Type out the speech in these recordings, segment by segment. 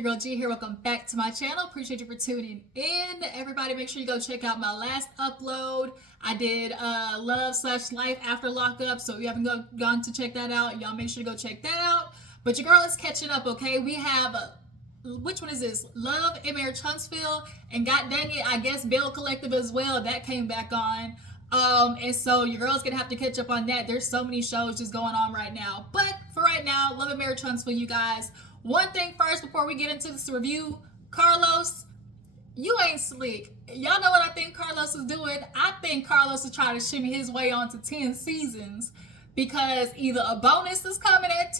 your girl G here. Welcome back to my channel. Appreciate you for tuning in. Everybody, make sure you go check out my last upload. I did love/life after lockup. So if you haven't gone to check that out, y'all make sure to go check that out. But your girl is catching up, okay? We have which one is this? Love and Marriage Huntsville, and god dang it, I guess Bill Collective as well. That came back on. And so your girl's gonna have to catch up on that. There's so many shows just going on right now. But for right now, Love and Marriage Huntsville, you guys. One thing first before we get into this review, Carlos, you ain't slick. Y'all know what I think Carlos is doing? I think Carlos is trying to shimmy his way onto 10 seasons because either a bonus is coming at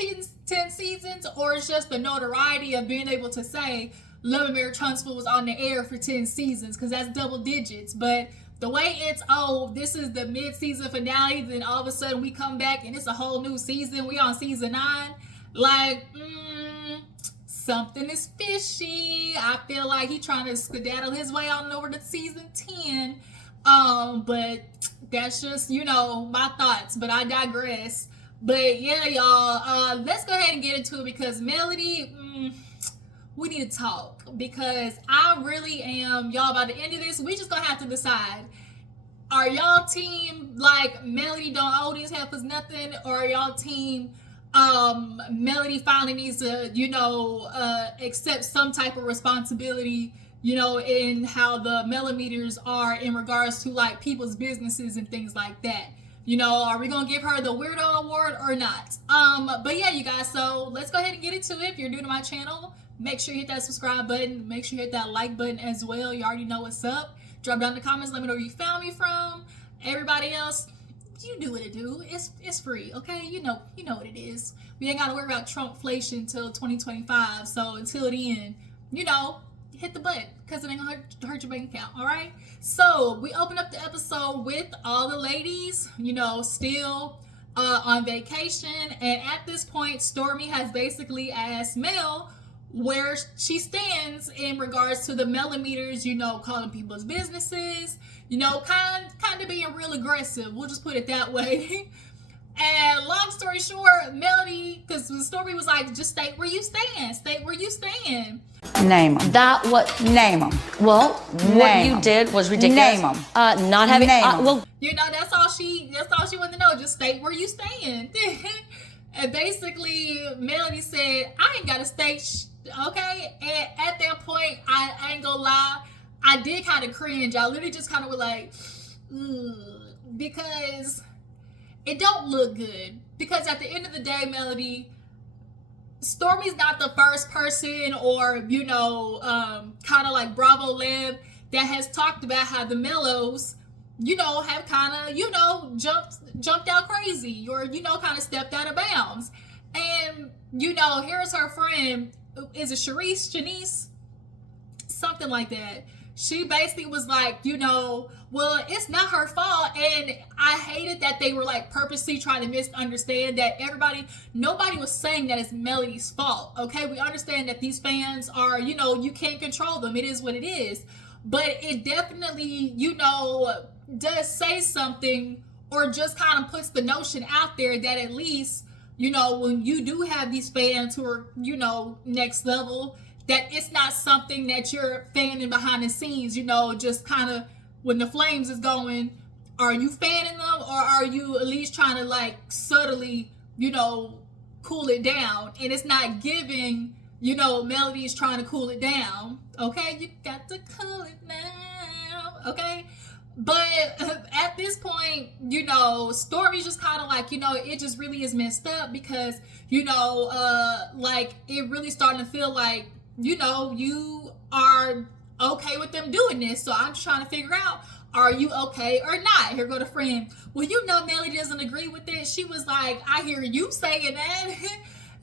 10 seasons or it's just the notoriety of being able to say Love and Marriage Huntsville was on the air for 10 seasons because that's double digits. But the way it's, oh, this is the mid-season finale, then all of a sudden we come back and it's a whole new season. We on season 9. Like, something is fishy. I feel like he trying to skedaddle his way on over to season 10. But that's just, you know, my thoughts. But I digress. But yeah, y'all, let's go ahead and get into it because Melody, we need to talk because I really am, y'all, by the end of this, we just gonna have to decide. Are y'all team like Melody don't owe these heifers nothing, or are y'all team Melody finally needs to, you know, accept some type of responsibility, you know, in how the millimeters are in regards to like people's businesses and things like that. You know, are we gonna give her the weirdo award or not? But yeah, you guys, so let's go ahead and get into it. If you're new to my channel, make sure you hit that subscribe button. Make sure you hit that like button as well. You already know what's up. Drop down in the comments. Let me know where you found me from. Everybody else, you do what it do. It's free, okay? You know what it is. We ain't gotta worry about Trumpflation until 2025. So until then, you know, hit the button because it ain't gonna hurt your bank account. All right. So we open up the episode with all the ladies, you know, still on vacation, and at this point, Stormy has basically asked Mel where she stands in regards to the millimeters, you know, calling people's businesses, you know, kind of being real aggressive. We'll just put it that way. And long story short, Melody, because the story was like, just state where you stand. State where you stand. Name them. Name them. Well, what you did was ridiculous. Name them. Not having. Well, you know, that's all she wanted to know. Just state where you stand. And basically, Melody said, I ain't got to state. Okay, and at that point, I ain't gonna lie, I did kind of cringe. I literally just kind of was like, because it don't look good. Because at the end of the day, Melody, Stormy's not the first person or, you know, kind of like Bravo Lab that has talked about how the Mellows, you know, have kind of, you know, jumped out crazy or, you know, kind of stepped out of bounds. And, you know, here's her friend, is it Shanice? Something like that. She basically was like, you know, well, it's not her fault. And I hated that they were like purposely trying to misunderstand that nobody was saying that it's Melody's fault. Okay, we understand that these fans are, you know, you can't control them. It is what it is. But it definitely, you know, does say something or just kind of puts the notion out there that at least, you know, when you do have these fans who are, you know, next level, that it's not something that you're fanning behind the scenes, you know, just kind of when the flames is going, are you fanning them or are you at least trying to like subtly, you know, cool it down? And it's not giving, you know, Melody's trying to cool it down. Okay, you got to cool it down. Okay. But at this point, you know, Stormy's just kind of like, you know, it just really is messed up because, you know, like it really starting to feel like, you know, you are okay with them doing this. So I'm just trying to figure out, are you okay or not? Here go the friend. Well, you know, Melody doesn't agree with it. She was like, I hear you saying that.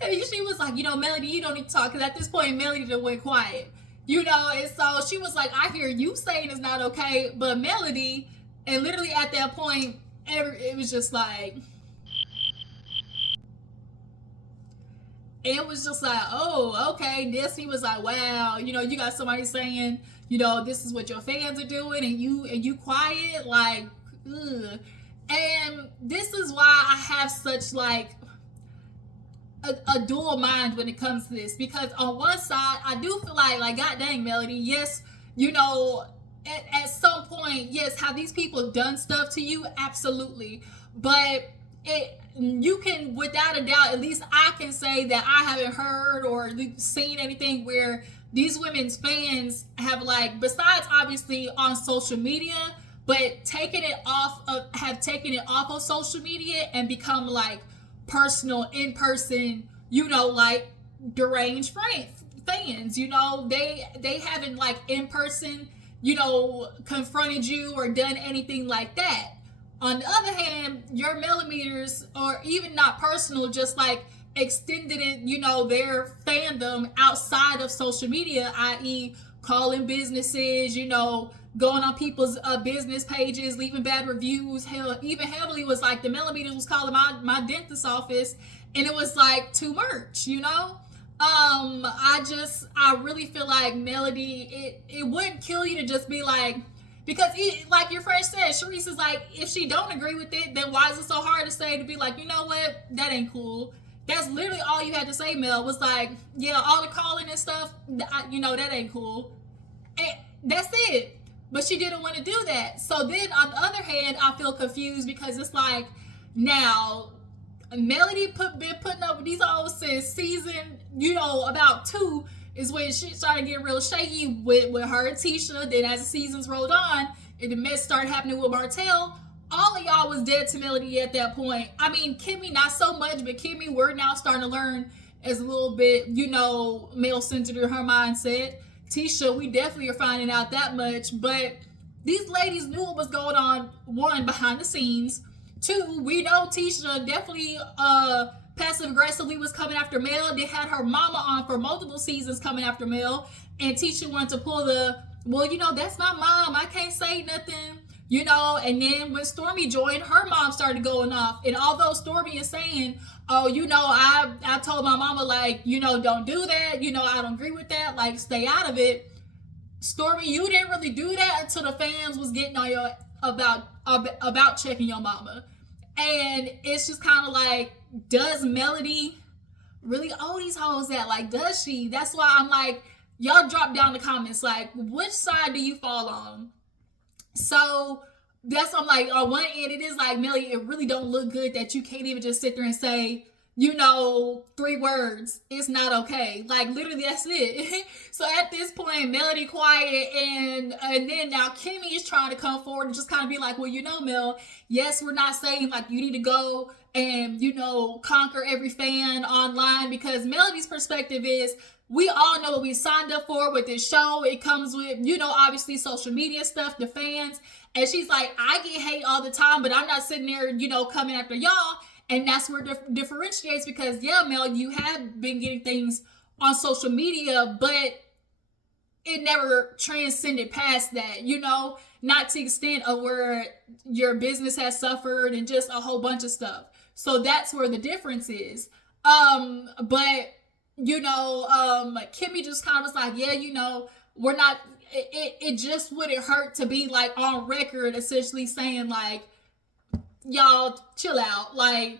And she was like, you know, Melody, you don't need to talk. Because at this point, Melody done went quiet. You know, and so she was like, I hear you saying it's not okay, but Melody, and literally at that point, it was just like, it was just like, oh, okay. Destiny was like, wow, you know, you got somebody saying, you know, this is what your fans are doing, and you quiet, like, ugh. And this is why I have such like a dual mind when it comes to this, because on one side I do feel like god dang, Melody, yes, you know, at some point, yes, have these people done stuff to you? Absolutely. But you can, without a doubt, at least I can say that I haven't heard or seen anything where these women's fans have, like, besides obviously on social media, but have taken it off of social media and become like personal, in person, you know, like deranged fans. You know, they haven't like in person, you know, confronted you or done anything like that. On the other hand, your millimeters, or even not personal, just like extended it, you know, their fandom outside of social media, i.e. calling businesses, you know, going on people's business pages, leaving bad reviews. Hell, even heavily was like the millimeters was calling my dentist's office, and it was like too much, you know. I really feel like Melody, it wouldn't kill you to just be like, because like your friend said, Sharice is like, if she don't agree with it, then why is it so hard to say, to be like, you know what, that ain't cool. That's literally all you had to say, Mel, was like, yeah, all the calling and stuff, you know, that ain't cool. And that's it. But she didn't want to do that. So then on the other hand, I feel confused, because it's like, now Melody been putting up with these hoes since season, you know, about 2 is when she started getting real shaky with her and Tisha. Then as the seasons rolled on and the mess started happening with Martell, all of y'all was dead to Melody at that point. I mean, Kimmy not so much, but Kimmy, we're now starting to learn, is a little bit, you know, male-centered in her mindset. Tisha, we definitely are finding out that much, but these ladies knew what was going on, one, behind the scenes. 2, we know Tisha definitely passive aggressively was coming after Mel. They had her mama on for multiple seasons coming after Mel, and Tisha wanted to pull the, well, you know, that's my mom, I can't say nothing, you know. And then when Stormy joined, her mom started going off, and although Stormy is saying, oh, you know, I told my mama, like, you know, don't do that, you know, I don't agree with that, like, stay out of it. Stormy, you didn't really do that until the fans was getting on your about checking your mama. And it's just kind of like, does Melody really owe these hoes that? Like, does she? That's why I'm like, y'all drop down the comments, like, which side do you fall on? So that's what I'm like, on one end, it is like, Melody, it really don't look good that you can't even just sit there and say, you know, 3 words, it's not okay. Like, literally, that's it. So at this point, Melody quiet, and then now Kimmy is trying to come forward and just kind of be like, well, you know, Mel, yes, we're not saying like you need to go and, you know, conquer every fan online, because Melody's perspective is, we all know what we signed up for with this show. It comes with, you know, obviously social media stuff, the fans. And she's like, I get hate all the time, but I'm not sitting there, you know, coming after y'all. And that's where it differentiates, because, yeah, Mel, you have been getting things on social media, but it never transcended past that, you know, not to the extent of where your business has suffered and just a whole bunch of stuff. So that's where the difference is. But, you know, Kimmy just kind of was like, yeah, you know, we're not, it just wouldn't hurt to be like on record, essentially saying like, y'all chill out, like,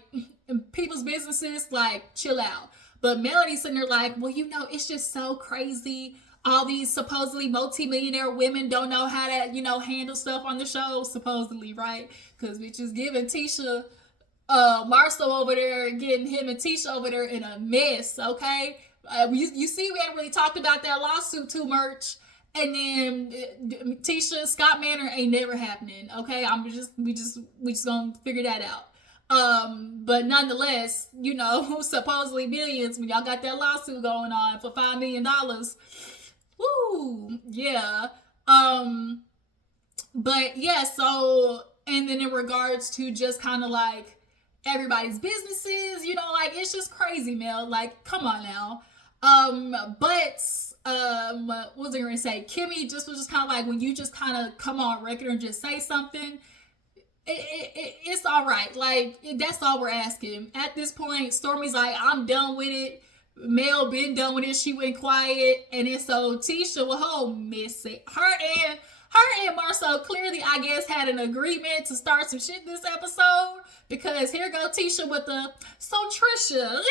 people's businesses, like, chill out. But Melody's sitting there like, well, you know, it's just so crazy. All these supposedly multi-millionaire women don't know how to, you know, handle stuff on the show, supposedly, right? Because we just giving Tisha, Marcel over there, getting him and Tisha over there in a mess, okay? You see, we haven't really talked about that lawsuit too much. And then Tisha, Scott Manor ain't never happening. Okay, we just gonna figure that out. But nonetheless, you know, supposedly millions when y'all got that lawsuit going on for $5 million. Woo, yeah. But yeah, so, and then in regards to just kind of like everybody's businesses, you know, like, it's just crazy, Mel. Like, come on now. But what was I gonna say? Kimmy was just kind of like, when you just kind of come on record and just say something, it's all right. Like, that's all we're asking at this point. Stormy's like, I'm done with it. Mel been done with it. She went quiet, and then so Tisha with her messy. Her and Marcel clearly, I guess, had an agreement to start some shit this episode, because here go Tisha with the, so Trisha,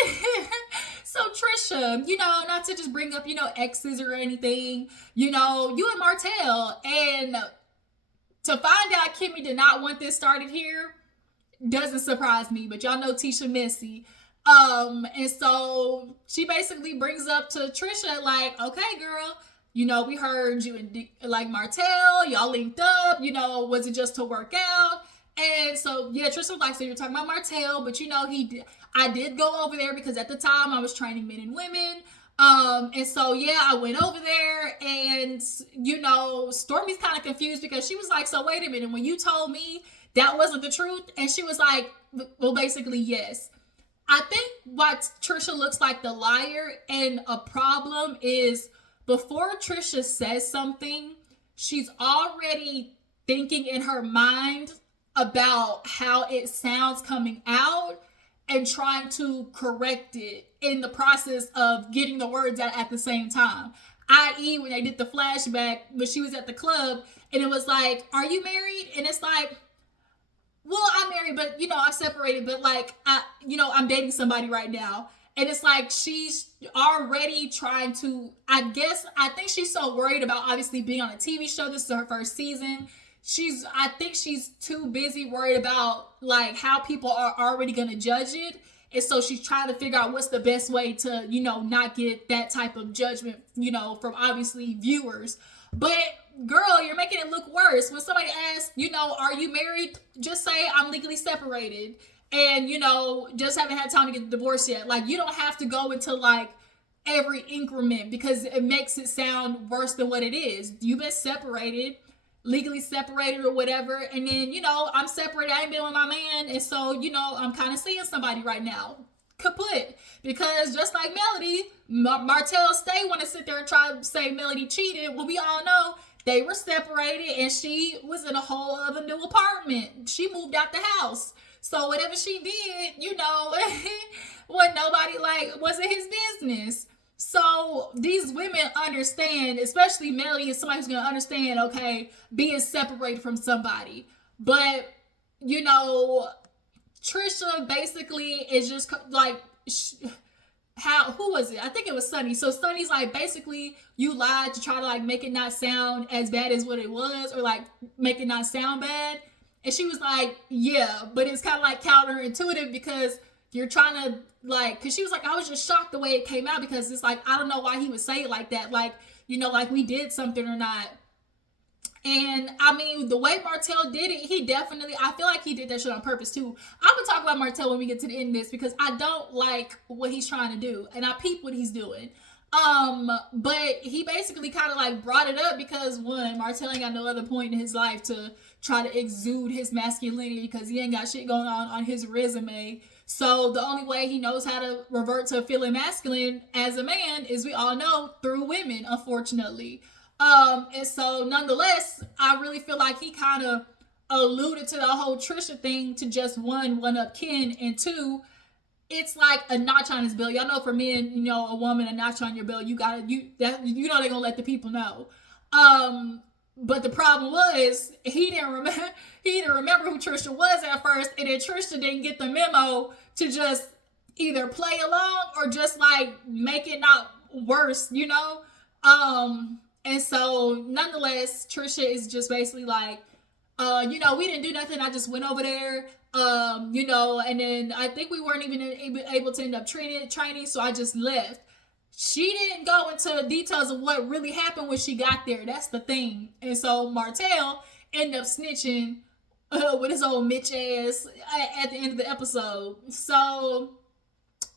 So Trisha, not to just bring up, exes or anything, you and Martell, and to find out Kimmy did not want this started here doesn't surprise me, but y'all know Tisha messy. And so she basically brings up to Trisha, like, okay, girl, we heard you and like Martell, y'all linked up, was it just to work out? And so, yeah, Trisha was like, so you're talking about Martell, but I did go over there because at the time I was training men and women. And so, yeah, I went over there and, Stormy's kind of confused because she was like, so wait a minute, when you told me that wasn't the truth? And she was like, well, basically, yes. I think what Trisha looks like the liar and a problem is before Trisha says something, she's already thinking in her mind about how it sounds coming out and trying to correct it in the process of getting the words out at the same time. I.e., when they did the flashback when she was at the club and it was like, are you married? And it's like, well, I'm married, but, I'm separated, but like, I'm dating somebody right now. And it's like, she's already trying to, I think she's so worried about obviously being on a TV show. This is her first season. I think she's too busy worried about like how people are already going to judge it. And so she's trying to figure out what's the best way to, not get that type of judgment, from obviously viewers. But girl, you're making it look worse. When somebody asks, are you married? Just say I'm legally separated and, just haven't had time to get divorced yet. Like, you don't have to go into like every increment because it makes it sound worse than what it is. You've been separated, legally separated or whatever. And then, I'm separated. I ain't been with my man. And so, I'm kind of seeing somebody right now. Kaput. Because just like Melody, Martell Stay want to sit there and try to say Melody cheated. Well, we all know they were separated and she was in a whole other new apartment. She moved out the house. So whatever she did, wasn't his business. So these women understand, especially Melody is somebody who's going to understand, okay, being separated from somebody. But, Trisha basically is just like, who was it? I think it was Sunni. So Sunni's like, basically, you lied to try to like make it not sound as bad as what it was, or like make it not sound bad. And she was like, yeah, but it's kind of like counterintuitive because you're trying to like, because she was like, I was just shocked the way it came out because it's like, I don't know why he would say it like that. Like, like we did something or not. And I mean, the way Martell did it, I feel like he did that shit on purpose too. I'm gonna talk about Martell when we get to the end of this because I don't like what he's trying to do and I peep what he's doing. But he basically kind of like brought it up because one, Martell ain't got no other point in his life to try to exude his masculinity because he ain't got shit going on his resume. So the only way he knows how to revert to feeling masculine as a man is, we all know, through women, unfortunately. And so nonetheless, I really feel like he kind of alluded to the whole Trisha thing to just one up Ken, and two, it's like a notch on his belt. Y'all know for men, a woman, a notch on your belt, they're gonna let the people know. But the problem was he didn't remember who Trisha was at first, and then Trisha didn't get the memo to just either play along or just like make it not worse, And so, nonetheless, Trisha is just basically like, we didn't do nothing. I just went over there, and then I think we weren't even able to end up training, so I just left. She didn't go into details of what really happened when she got there. That's the thing. And so, Martell ended up snitching with his old Mitch ass at the end of the episode. So,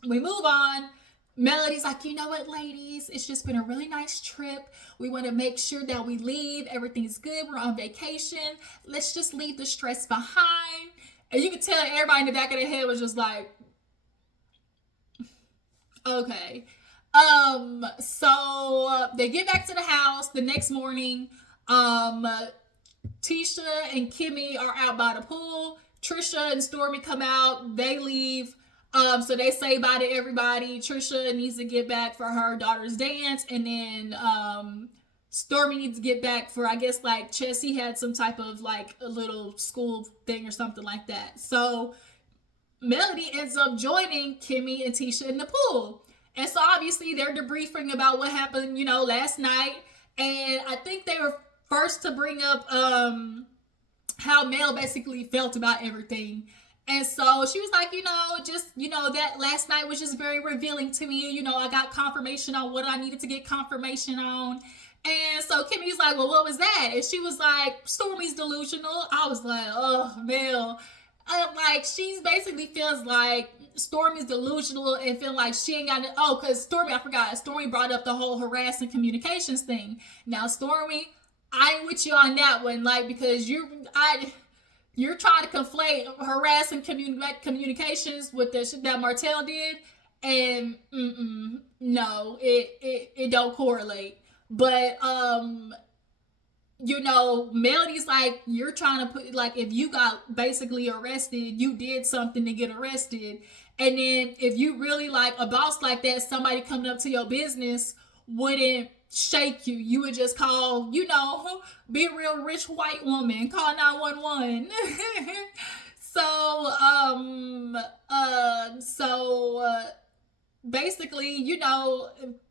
we move on. Melody's like, you know what, ladies? It's just been a really nice trip. We want to make sure that we leave. Everything's good. We're on vacation. Let's just leave the stress behind. And you can tell everybody in the back of their head was just like, okay. So they get back to the house the next morning. Tisha and Kimmy are out by the pool. Trisha and Stormy come out. They leave. So they say bye to everybody. Trisha needs to get back for her daughter's dance, and then Stormy needs to get back for, I guess, like Chessie had some type of like a little school thing or something like that. So Melody ends up joining Kimmy and Tisha in the pool. And so obviously they're debriefing about what happened, last night. And I think they were first to bring up how Mel basically felt about everything. And so she was like, that last night was just very revealing to me. I got confirmation on what I needed to get confirmation on. And so Kimmy was like, well, what was that? And she was like, Stormy's delusional. I was like, oh, Mel. Like, she basically feels like Stormy's delusional and feel like she ain't got because Stormy, I forgot. Stormy brought up the whole harassing communications thing. Now, Stormy, I ain't with you on that one, like, because you're trying to conflate harassing communications with the shit that Martell did, and no, it don't correlate. But Melody's like, you're trying to put, like, if you got basically arrested, you did something to get arrested. And then if you really like a boss like that, somebody coming up to your business wouldn't shake you. You would just call, be a real rich white woman, call 911. Basically,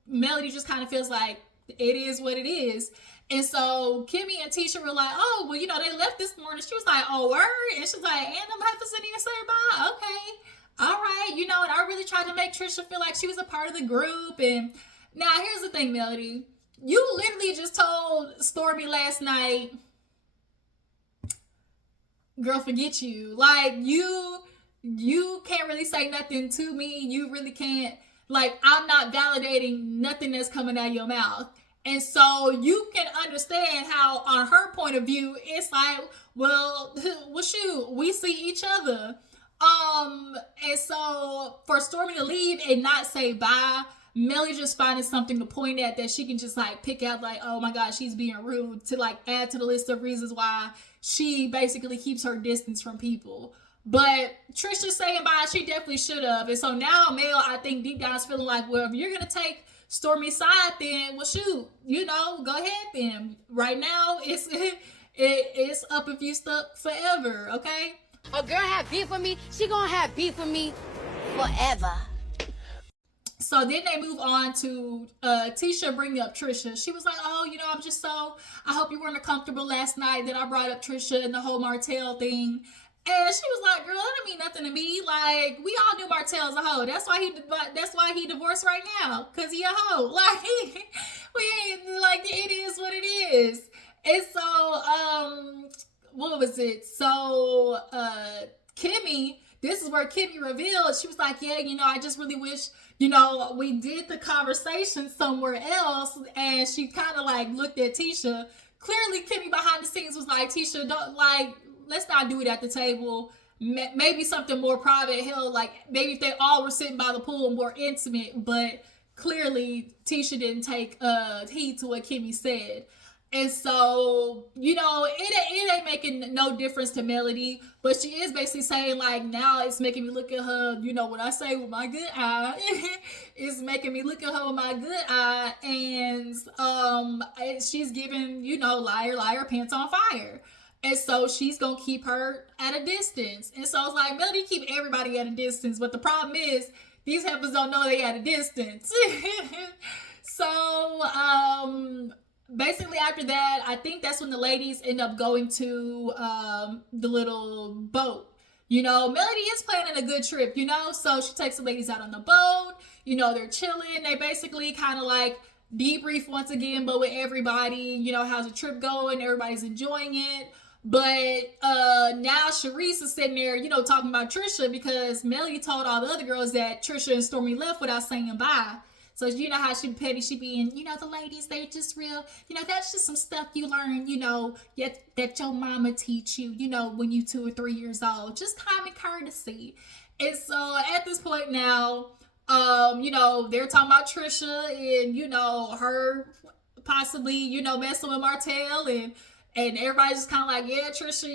Melody just kind of feels like it is what it is. And so Kimmy and Tisha were like, oh, well, they left this morning. She was like, oh, word? And she's like, and I'm having to sit here and say bye. Okay. All right. And I really tried to make Trisha feel like she was a part of the group. And now here's the thing, Melody. You literally just told Stormy last night, girl, forget you. Like, you can't really say nothing to me. You really can't. Like, I'm not validating nothing that's coming out of your mouth. And so you can understand how, on her point of view, it's like, well, shoot, we see each other. And so for Stormy to leave and not say bye, Melly just finding something to point at that she can just like pick out, like, oh my God, she's being rude, to like add to the list of reasons why she basically keeps her distance from people. But Trisha saying bye, she definitely should have. And so now Mel, I think deep down is feeling like, well, if you're going to take Stormy's side, then, well, shoot, go ahead then. Right now, it's up if you stuck forever, okay? A girl have beef with me, she gonna have beef with me forever. So then they move on to Tisha bringing up Trisha. She was like, oh, I hope you weren't uncomfortable last night that I brought up Trisha and the whole Martell thing. And she was like, girl, that don't mean nothing to me. Like, we all knew Martell's a hoe. That's why he divorced right now. Cause he a hoe. Like, we ain't, like, it is what it is. And so, what was it? So, Kimmy, this is where Kimmy revealed, she was like, yeah, I just really wish, we did the conversation somewhere else. And she kind of like looked at Tisha. Clearly, Kimmy behind the scenes was like, Tisha, don't, like, let's not do it at the table. Maybe something more private. Hell, like, maybe if they all were sitting by the pool, more intimate. But clearly, Tisha didn't take heed to what Kimmy said. And so, it ain't making no difference to Melody, but she is basically saying, like, now it's making me look at her, when I say with my good eye, it's making me look at her with my good eye, and she's giving, liar, liar, pants on fire. And so she's going to keep her at a distance. And so it's like, Melody keep everybody at a distance, but the problem is, these heifers don't know they at a distance. So, basically after that, I think that's when the ladies end up going to the little boat. Melody is planning a good trip, so she takes the ladies out on the boat. They're chilling. They basically kind of like debrief once again, but with everybody, how's the trip going? Everybody's enjoying it. But now Sharice is sitting there, talking about Trisha, because Melody told all the other girls that Trisha and Stormy left without saying bye. So you know how she petty she be, and the ladies, they're just real, that's just some stuff you learn, that your mama teach you, when you 2 or 3 years old, just common courtesy. And so at this point now, they're talking about Trisha and, her possibly, messing with Martell, and everybody's just kind of like, yeah, Trisha,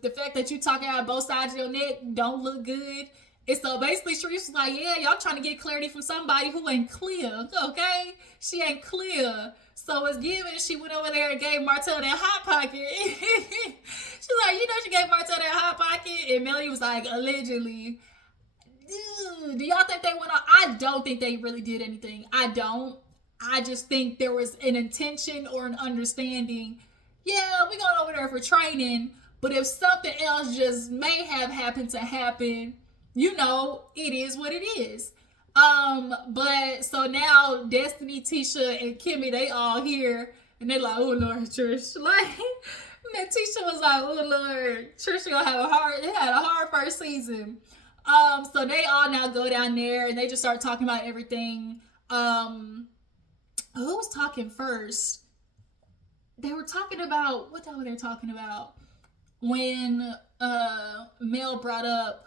the fact that you talking out both sides of your neck don't look good. And so basically Sharice was like, yeah, y'all trying to get clarity from somebody who ain't clear, okay? She ain't clear. So it's given, she went over there and gave Martell that hot pocket. She's like, she gave Martell that hot pocket. And Melody was like, allegedly. do y'all think they went on? I don't think they really did anything. I don't. I just think there was an intention or an understanding. Yeah, we going over there for training, but if something else just may have happened to happen, you know, it is what it is. But so now Destiny, Tisha, and Kimmy, they all here, and they like, oh Lord, Trish, like, and Tisha was like, oh Lord, Trish gonna have it had a hard first season. So they all now go down there and they just start talking about everything. Who was talking first? They were talking about, what the hell were they talking about? When Mel brought up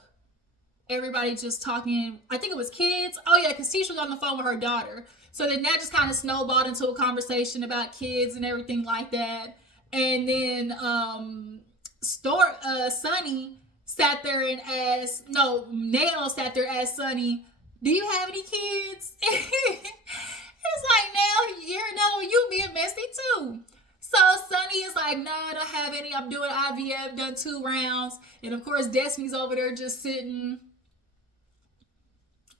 everybody just talking, I think it was kids. Oh yeah, because Tisha was on the phone with her daughter. So then that just kind of snowballed into a conversation about kids and everything like that. And then Sunni sat there and asked, no, Nail sat there and asked Sunni, do you have any kids? It's like, Nail, you being messy too. So Sunni is like, no, I don't have any. I'm doing IVF, done 2 rounds. And of course, Destiny's over there just sitting,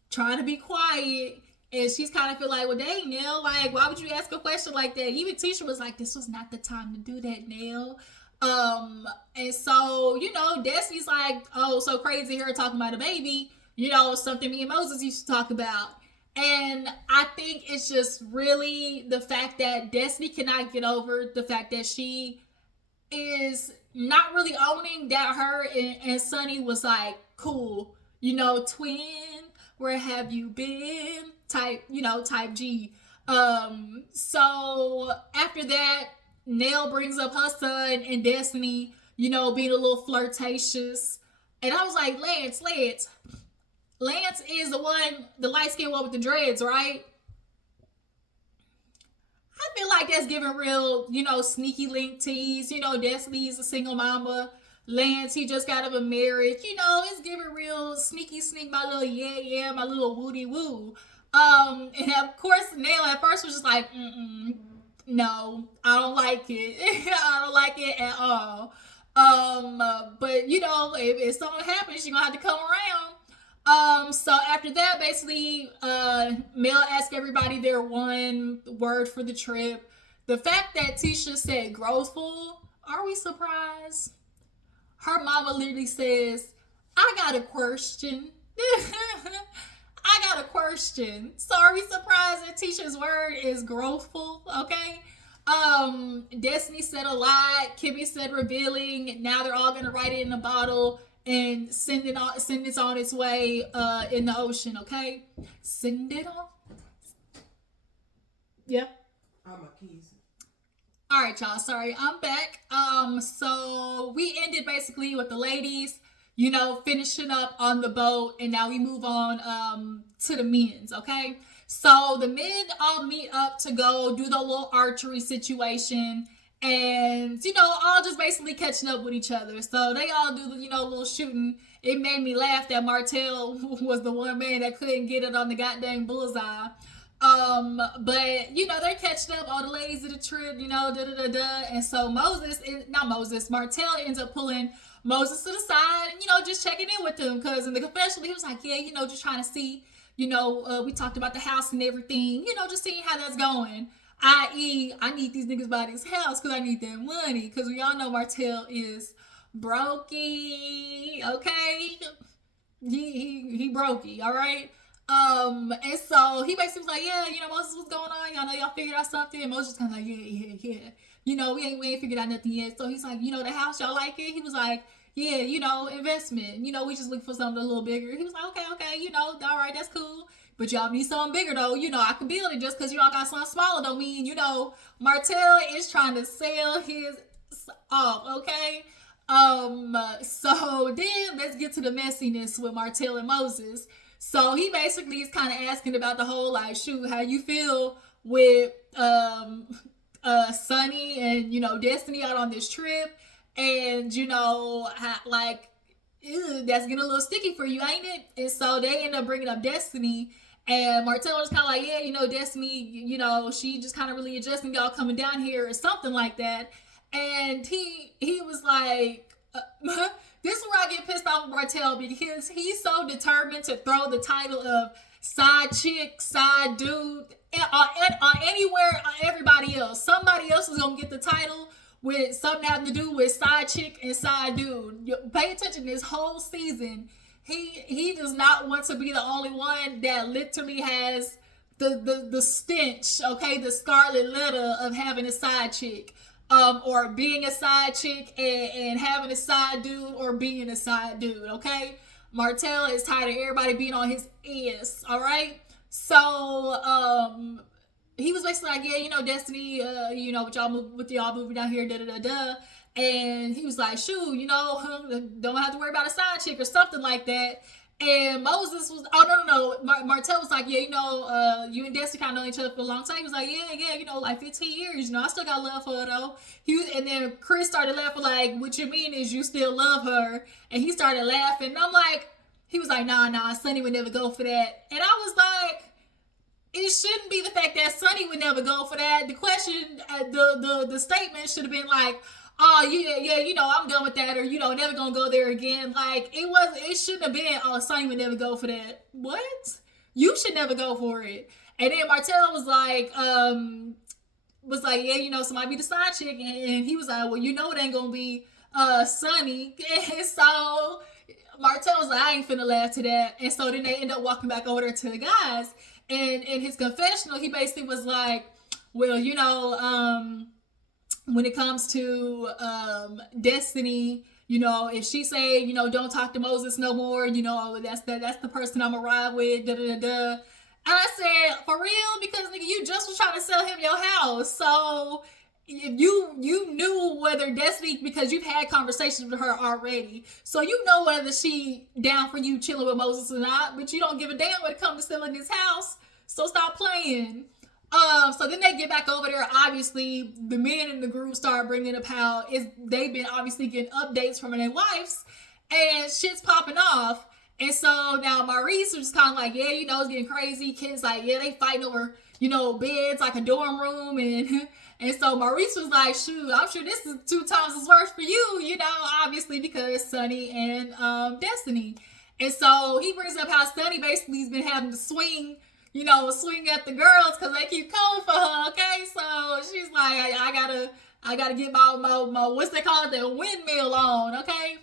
trying to be quiet. And she's kind of feel like, well, dang, Nail, like, why would you ask a question like that? Even Tisha was like, this was not the time to do that, Nail. And so, you know, Destiny's like, oh, so crazy here talking about a baby, you know, something me and Moses used to talk about. And I think it's just really the fact that Destiny cannot get over the fact that she is not really owning that her and Sunni was like, cool, you know, twin, where have you been? Type G. So after that, Nell brings up her son and Destiny, you know, being a little flirtatious. And I was like, Lance is the light-skinned one with the dreads, right? I feel like that's giving real, you know, sneaky link tease. You know, Destiny's a single mama. Lance, he just got out of a marriage. You know, it's giving real sneak, my little my little woody woo. And of course, Nell at first was just like, no, I don't like it. I don't like it at all. But you know, if something happens, you're gonna have to come around. So after that, basically, Mel asked everybody their one word for the trip. The fact that Tisha said growthful, are we surprised? Her mama literally says, I got a question. I got a question. So are we surprised that Tisha's word is growthful? Okay. Destiny said a lot. Kimmy said revealing. Now they're all gonna write it in a bottle and send it on its way in the ocean, okay? Send it on. Yeah. I'm a keys. All right, y'all. Sorry, I'm back. So we ended basically with the ladies, you know, finishing up on the boat, and now we move on to the men's, okay? So the men all meet up to go do the little archery situation. And, you know, all just basically catching up with each other. So they all do, you know, a little shooting. It made me laugh that Martell was the one man that couldn't get it on the goddamn bullseye. But, you know, they're catching up, all the ladies of the trip, you know, And so Martell ends up pulling Moses to the side and, you know, just checking in with him. Because in the confessional, he was like, yeah, you know, just trying to see, you know, we talked about the house and everything, you know, just seeing how that's going. I.e., I need these niggas by this house because I need that money. Because we all know Martell is brokey, okay? He brokey, all right? And so he basically was like, yeah, you know, Moses, what's going on? Y'all know y'all figured out something? And Moses kind of like, yeah. You know, we ain't figured out nothing yet. So he's like, you know, the house, y'all like it? He was like, yeah, you know, investment. You know, we just look for something a little bigger. He was like, okay, you know, all right, that's cool. But y'all need something bigger though. You know, I can build it just because y'all got something smaller don't mean, you know, Martell is trying to sell his off, okay? So then let's get to the messiness with Martell and Moses. So he basically is kind of asking about the whole, like, shoot, how you feel with Sunni and, you know, Destiny out on this trip. And, you know, how, like, ew, that's getting a little sticky for you, ain't it? And so they end up bringing up Destiny. And Martell was kind of like, yeah, you know, Destiny, you know, she just kind of really adjusting y'all coming down here or something like that. And he was like, this is where I get pissed off with Martell, because he's so determined to throw the title of side chick, side dude on anywhere on everybody else. Somebody else is gonna get the title with something having to do with side chick and side dude. Pay attention, this whole season, he does not want to be the only one that literally has the stench, okay, the scarlet letter of having a side chick, or being a side chick and having a side dude, or being a side dude, okay? Martell is tired of everybody being on his ass, all right? So, he was basically like, yeah, you know, Destiny, you know, with y'all moving down here, da-da-da-da. And he was like, shoot, you know, don't have to worry about a side chick or something like that. And Moses was, Martell was like, yeah, you know, you and Destiny kind of know each other for a long time. He was like, yeah, you know, like 15 years, you know, I still got love for her though. And then Chris started laughing like, what you mean is you still love her? And he started laughing. And I'm like, he was like, nah, Sunni would never go for that. And I was like, it shouldn't be the fact that Sunni would never go for that. The question, the statement should have been like, oh, yeah, you know, I'm done with that, or, you know, never gonna go there again. Like, it shouldn't have been, oh, Sunni would never go for that. What? You should never go for it. And then Martell was like, yeah, you know, somebody be the side chick. And he was like, well, you know, it ain't gonna be Sunni. And so Martell was like, I ain't finna laugh to that. And so then they end up walking back over there to the guys. And in his confessional, he basically was like, well, you know, when it comes to Destiny, you know, if she say, you know, don't talk to Moses no more, you know, that's the person I'm gonna ride with, da-da-da-da. And I said, for real? Because, nigga, you just was trying to sell him your house. So if you knew whether Destiny, because you've had conversations with her already, so you know whether she down for you chilling with Moses or not, but you don't give a damn when it comes to selling this house. So stop playing. So then they get back over there. Obviously, the men in the group start bringing up how they've been obviously getting updates from their wives, and shit's popping off. And so now Maurice was kind of like, yeah, you know, it's getting crazy. Kids like, yeah, they fighting over, you know, beds like a dorm room, and so Maurice was like, shoot, I'm sure this is 2 times as worse for you, you know, obviously because Sunni and Destiny. And so he brings up how Sunni basically has been having to swing at the girls because they keep coming for her, okay? So she's like, I gotta get my what's they call it, the windmill on, okay?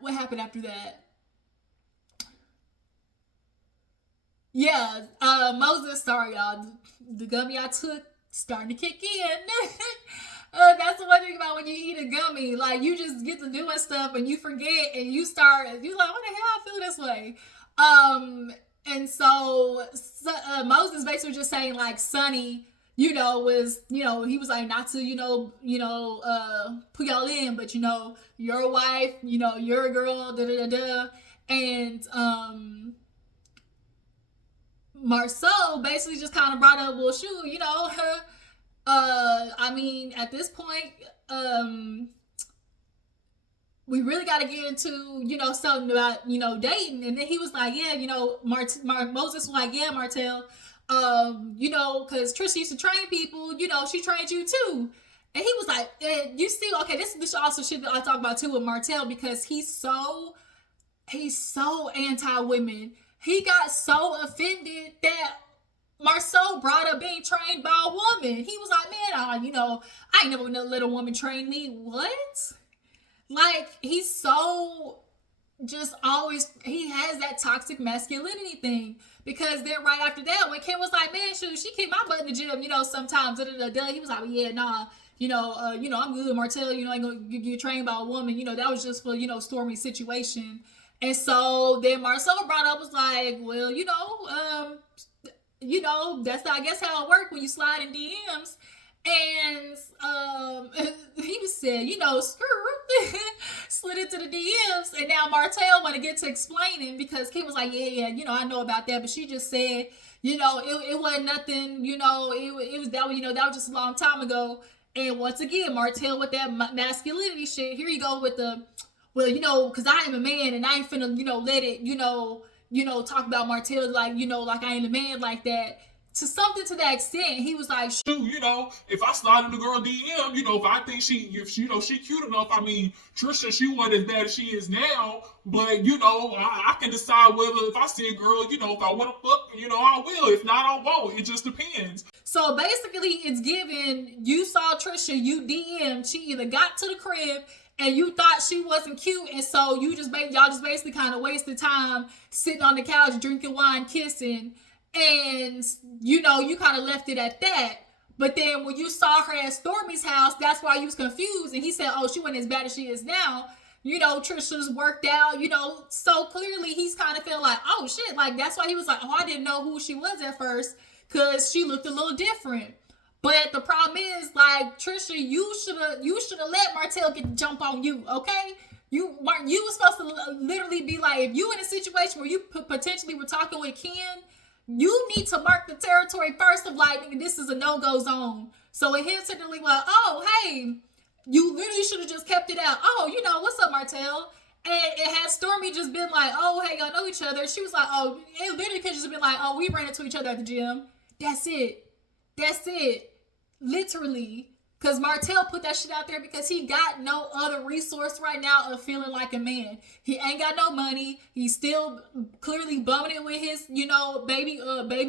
What happened after that? Yeah, Moses, sorry y'all, the gummy I took starting to kick in. That's the one thing about when you eat a gummy, like you just get to doing stuff and you forget and you're like, what the hell, I feel this way. And so Moses basically just saying like Sunni, you know, was, you know, he was like not to, put y'all in, but you know, you're a wife, you know, you're a girl, da-da-da-da. And Marceau basically just kind of brought up, well, shoot, you know, I mean, at this point, we really got to get into, you know, something about, you know, dating. And then he was like, yeah, you know, Moses was like, yeah, Martell, you know, because Trisha used to train people, you know, she trained you too. And he was like, you see, okay, this also shit that I talk about too with Martell, because he's so anti-women. He got so offended that Marceau brought up being trained by a woman. He was like, man, you know, I ain't never gonna let a woman train me. What? Like, he's so just always, he has that toxic masculinity thing. Because then right after that, when Kim was like, man, shoot, she kicked my butt in the gym, you know, sometimes, he was like, yeah, nah, you know, I'm good, Martell, you know, I ain't gonna get trained by a woman, you know, that was just for, you know, stormy situation. And so then Marceau brought up, was like, well, you know, that's, I guess, how it worked when you slide in DMs. And he was said, you know, slid into the DMs. And now Martell want to get to explaining, because Kim was like, yeah, you know, I know about that, but she just said, you know, it wasn't nothing, you know, it was that, you know, that was just a long time ago. And once again, Martell with that masculinity shit. Here you go with the, well, you know, because I am a man and I ain't finna, you know, let it, you know, talk about Martell like, you know, like I ain't a man like that. to something to that extent. He was like, shoot, you know, if I slide in the girl DM, you know, if I think if you know, she cute enough, I mean, Trisha, she wasn't as bad as she is now, but, you know, I can decide whether if I see a girl, you know, if I want to fuck, you know, I will. If not, I won't. It just depends. So basically, it's given, you saw Trisha, you DM'd, she either got to the crib and you thought she wasn't cute, and so y'all just basically kind of wasted time sitting on the couch drinking wine, kissing, and you know, you kind of left it at that. But then when you saw her at Stormy's house, that's why you was confused, and he said, oh, she wasn't as bad as she is now. You know, Trisha's worked out, you know, so clearly he's kind of feeling like, oh shit, like that's why he was like, oh, I didn't know who she was at first, because she looked a little different. But the problem is, like, Trisha, you should have let Martell get the jump on you, okay? You were supposed to literally be like, if you in a situation where you potentially were talking with Ken, you need to mark the territory first of like, nigga, this is a no-go zone. So it hits it like, oh, hey, you literally should have just kept it out. Oh, you know, what's up, Martell? And it had Stormy just been like, oh, hey, y'all know each other. She was like, oh, it literally could just been like, oh, we ran into each other at the gym. That's it. Literally. Because Martell put that shit out there because he got no other resource right now of feeling like a man. He ain't got no money. He's still clearly bumming it with his, you know, baby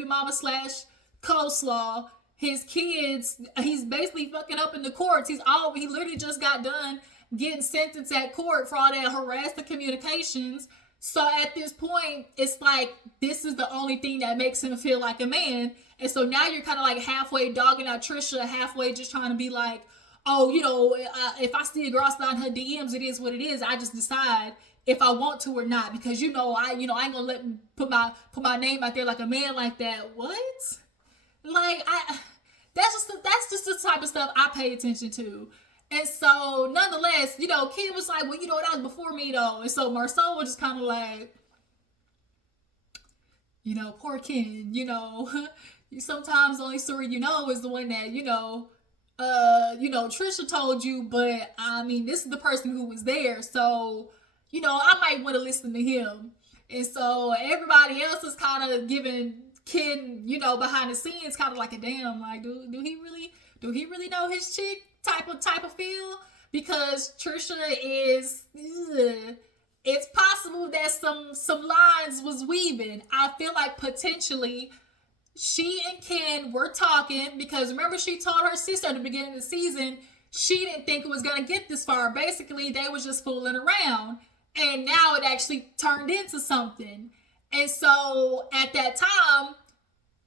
mama / coleslaw. His kids, he's basically fucking up in the courts. He literally just got done getting sentenced at court for all that harassing communications. So at this point, it's like, this is the only thing that makes him feel like a man. And so now you're kind of like halfway dogging out Trisha, halfway just trying to be like, oh, you know, if I see a girl slide in her DMs, it is what it is. I just decide if I want to or not, because I ain't gonna put my name out there like a man like that. What? Like, that's just the type of stuff I pay attention to. And so nonetheless, you know, Ken was like, well, you know, that was before me though. And so Marceau was just kind of like, you know, poor Ken, you know, sometimes the only story you know is the one that, you know, Trisha told you, but I mean, this is the person who was there. So, you know, I might want to listen to him. And so everybody else is kind of giving Ken, you know, behind the scenes, kind of like a damn, like, do he really know his chick type of feel? Because Trisha is, it's possible that some lines was weaving. I feel like potentially she and Ken were talking, because remember she told her sister at the beginning of the season she didn't think it was going to get this far. Basically, they was just fooling around. And now it actually turned into something. And so at that time,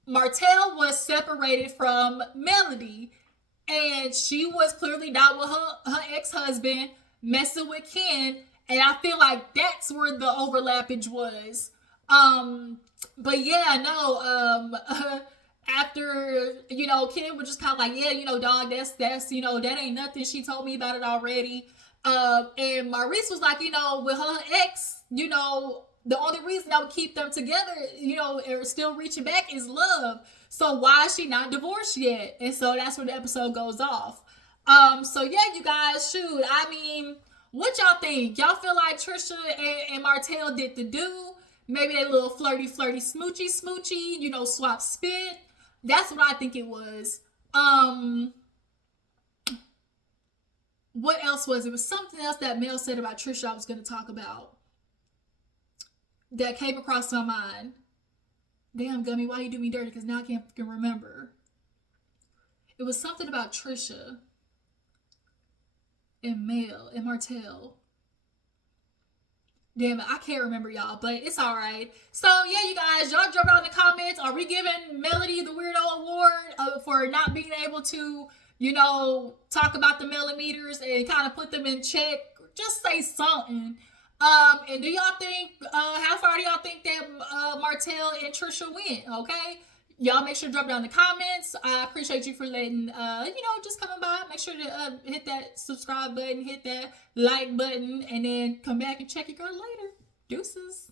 Martell was separated from Melody. And she was clearly not with her ex-husband, messing with Ken. And I feel like that's where the overlappage was. But yeah, no, after, you know, Ken was just kind of like, yeah, you know, dog, that's, you know, that ain't nothing. She told me about it already. And Maurice was like, you know, with her ex, you know, the only reason that would keep them together, you know, or still reaching back is love. So why is she not divorced yet? And so that's where the episode goes off. So yeah, you guys, shoot, I mean, what y'all think? Y'all feel like Trisha and Martell did the do? Maybe they little flirty, smoochy, you know, swap spit. That's what I think it was. What else was it? It was something else that Mel said about Trisha I was going to talk about that came across my mind. Damn, Gummy, why you do me dirty? Because now I can't remember. It was something about Trisha and Mel and Martell. Damn it, I can't remember, y'all, but it's all right. So yeah, you guys, y'all drop out in the comments. Are we giving Melody the Weirdo Award for not being able to, you know, talk about the millimeters and kind of put them in check? Just say something. And do y'all think, how far do y'all think that Martell and Trisha went? Okay, y'all make sure to drop down in the comments. I appreciate you for letting, you know, just coming by. Make sure to hit that subscribe button, hit that like button, and then come back and check your girl later. Deuces.